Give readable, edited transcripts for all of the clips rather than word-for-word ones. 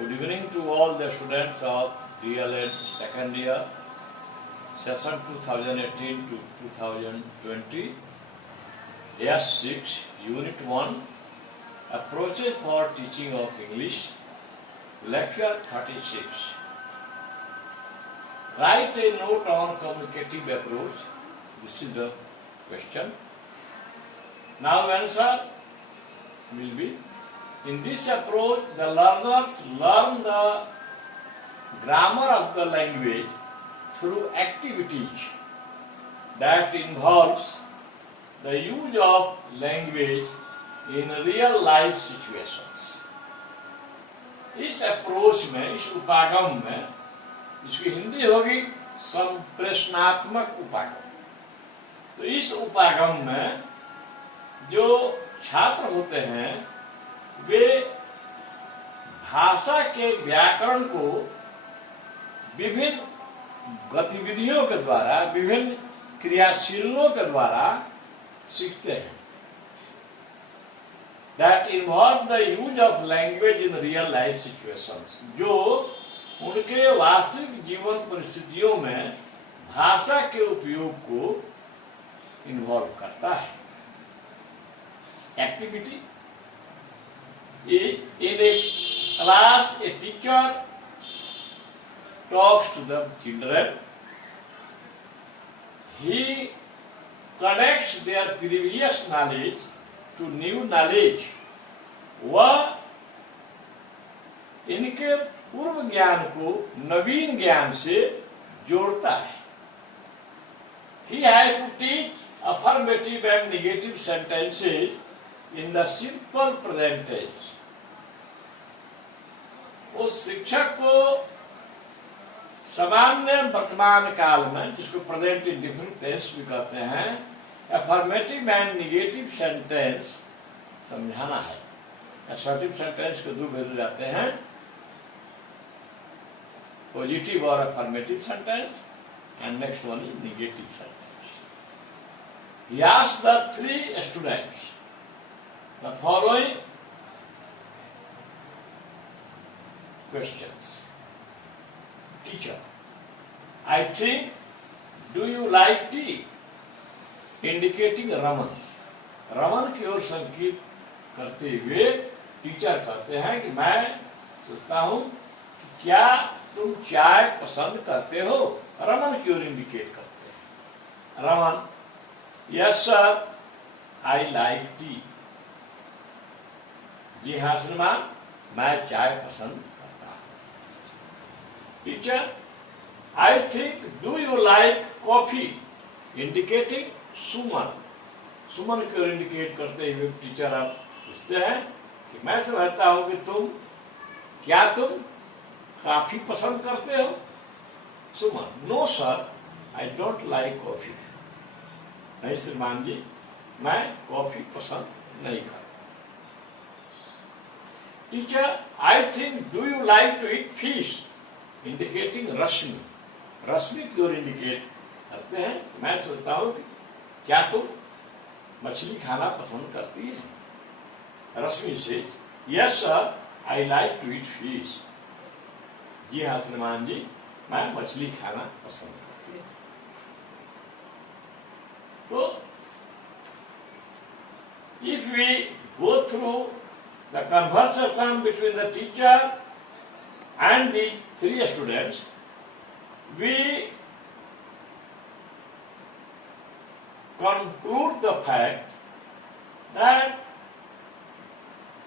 Good evening to all the students of DLED second year, session 2018 to 2020, S6, Unit 1, Approaches for Teaching of English, Lecture 36. Write a note on communicative approach. This is the question. Now answer will be, in this approach, the learners learn the grammar of the language through activities that involves the use of language in real life situations. इस approach में, इस उपागम में, इसकी हिंदी होगी संप्रेषणात्मक उपागम। तो इस उपागम में जो छात्र होते हैं वे भाषा के व्याकरण को विभिन्न गतिविधियों के द्वारा, विभिन्न क्रियाशीलों के द्वारा सीखते हैं। That involve the use of language in real life situations, जो उनके वास्तविक जीवन परिस्थितियों में भाषा के उपयोग को इन्वॉल्व करता है। Activity is in a class, a teacher talks to the children. He connects their previous knowledge to new knowledge. वह इनके पूर्व ज्ञान को नवीन ज्ञान से जोड़ता है। He has to teach affirmative and negative sentences in the simple present tense. उस शिक्षक को सामान्य वर्तमान काल में, जिसको प्रेजेंट इंडिफिनिट टेंस भी कहते हैं, अफर्मेटिव एंड निगेटिव सेंटेंस समझाना है। असर्टिव सेंटेंस के दो भेजे जाते हैं, पॉजिटिव और affirmative sentence, and next one is negative sentence. He asked the three students the following questions. Teacher, I think, do you like tea? Indicating Raman. Raman की ओर संकेत करते हुए टीचर कहते हैं कि मैं सोचता हूं कि क्या तुम चाय पसंद करते हो। रमन की ओर इंडिकेट करते हैं। Raman, yes sir, I like tea. जी हाँ श्रीमान, मैं चाय पसंद करता हूं। Teacher, I think, do you like coffee? Indicating Suman. Suman की ओर इंडिकेट करते हुए टीचर आप पूछते हैं कि मैं समझता हूं कि क्या तुम कॉफी पसंद करते हो? Suman, no sir, I don't like coffee. नहीं श्रीमान जी, मैं कॉफी पसंद नहीं करता। Teacher, I think, do you like to eat fish? Indicating Rashmi. Rashmi की ओर इंडिकेट करते हैं, मैं सोचता हूं कि क्या तुम मछली खाना पसंद करती है? रश्मि से, yes sir, I like to eat fish. जी हाँ श्रीमान जी, मैं मछली खाना पसंद करती हूँ। तो if we go through the conversation between the teacher and the three students, we conclude the fact that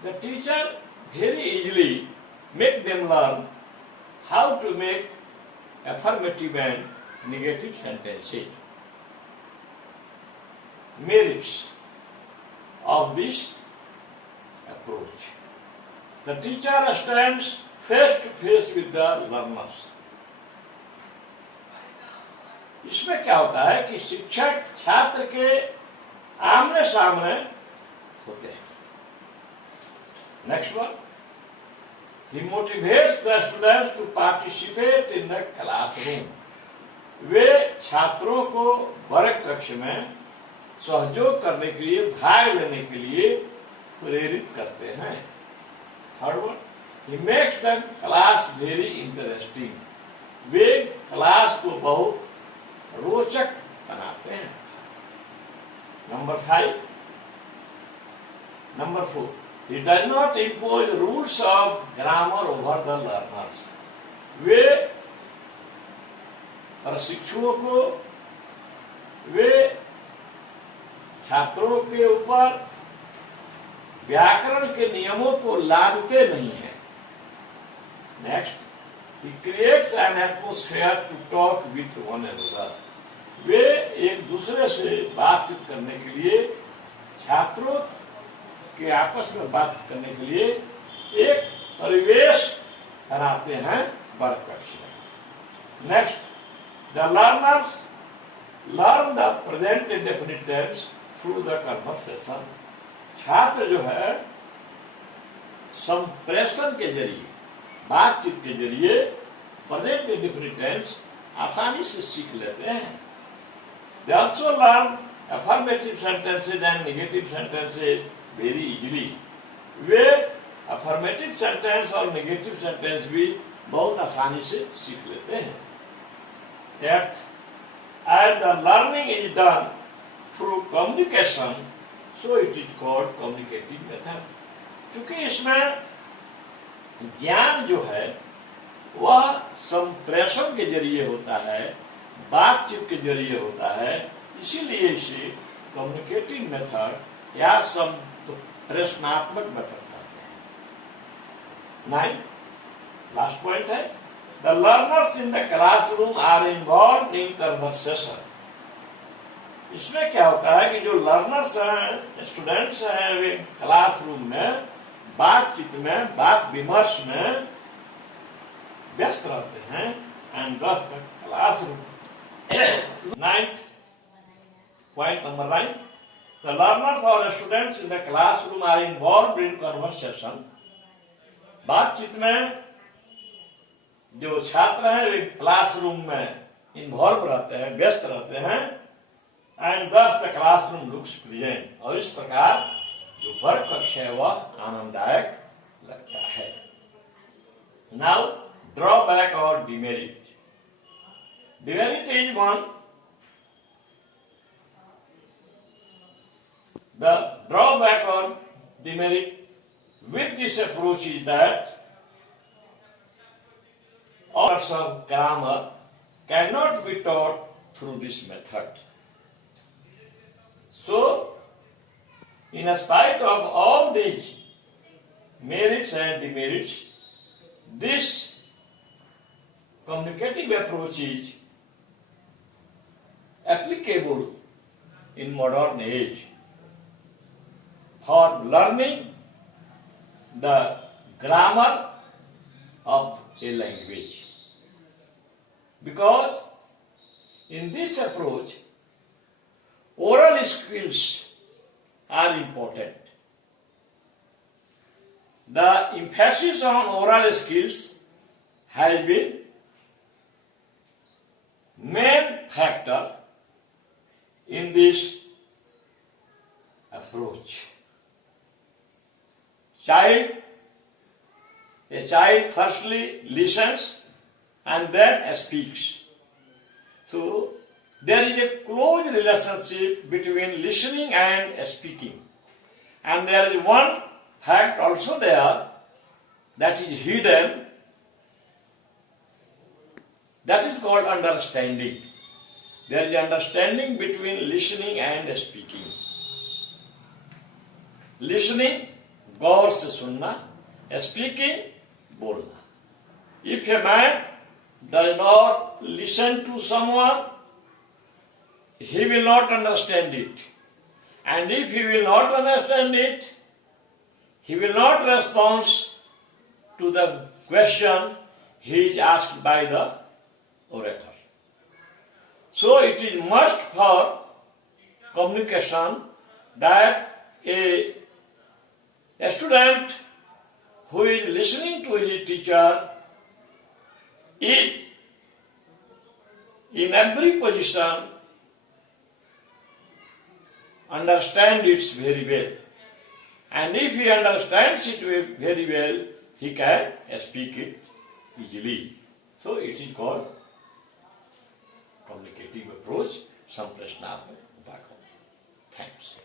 the teacher very easily make them learn how to make affirmative and negative sentences. Merits of this approach. The teacher stands face to face with the learners. इसमें क्या होता है कि शिक्षक छात्र के आमने सामने होते हैं। Next one, he motivates the students to participate in the classroom. वे छात्रों को वर्ग कक्ष में सहयोग करने के लिए, भाग लेने के लिए प्रेरित करते हैं। Third one, He makes the class very interesting. Way class को बहुत रोचक बनाते हैं. Number 5. Number 4. He does not impose rules of grammar over the learners. वे प्रशिक्षुओं को, वे छात्रों के ऊपर व्याकरण के नियमों को लादते नहीं हैं. Next, he creates an atmosphere to talk with one another. वे एक दूसरे से बातचीत करने के लिए, छात्रों के आपस में बातचीत करने के लिए एक परिवेश बनाते हैं वर्ग कक्ष में. Next, the learners learn the present indefinite tense through the conversation. छात्र जो है संप्रेषण के जरिए, बातचीत के जरिए प्रेजेंट इंडेफिनिट टेंस आसानी से सीख लेते हैं. They also learn affirmative sentences and negative sentences very easily. Way affirmative sentence और negative sentence भी बहुत आसानी से सीख लेते हैं. Eighth, as the learning is done through communication, so it is called communicative method. क्योंकि इसमें ज्ञान जो है वह संप्रेषण के जरिए होता है, बातचीत के जरिए होता है, इसीलिए इसे कम्युनिकेटिव मेथड या संप्रेषणात्मक मेथड कहते हैं. 9. लास्ट पॉइंट है, the learners in the classroom are involve in conversation. इसमें क्या होता है कि जो लर्नर्स हैं, स्टूडेंट्स हैं, वे क्लासरूम में बातचीत में, बात विमर्श में व्यस्त रहते हैं. एंड दस the classroom. 9th point number 9, the learners or students in the classroom are involved in conversation. बातचीत में जो छात्र हैं वे क्लासरूम में इन्वॉल्व रहते हैं, व्यस्त रहते हैं. एंड दस द क्लासरूम लुक्स प्रेजेंट. और इस प्रकार जो वर्ग कक्ष है वह आनंददायक लगता है. नाउ ड्रॉबैक और demerit. Demerit is one. The drawback or demerit with this approach is that hours of grammar cannot be taught through this method. So, in spite of all these merits and demerits, this communicative approach is applicable in modern age for learning the grammar of a language. Because in this approach, oral skills are important. The emphasis on oral skills has been main factor in this approach. A child firstly listens and then speaks. So there is a close relationship between listening and speaking. And there is one fact also there that is hidden, that is called understanding. There is understanding between listening and speaking. Listening, गौर से सुनना, speaking, बोलना. If a man does not listen to someone, he will not understand it. And if he will not understand it, he will not respond to the question he is asked by the orator. So it is must for communication that a student who is listening to his teacher is in every position understand it very well. And if he understands it very well, he can speak it easily. So it is called communicative approach. संप्रेषणात्मक उपागम. Thanks.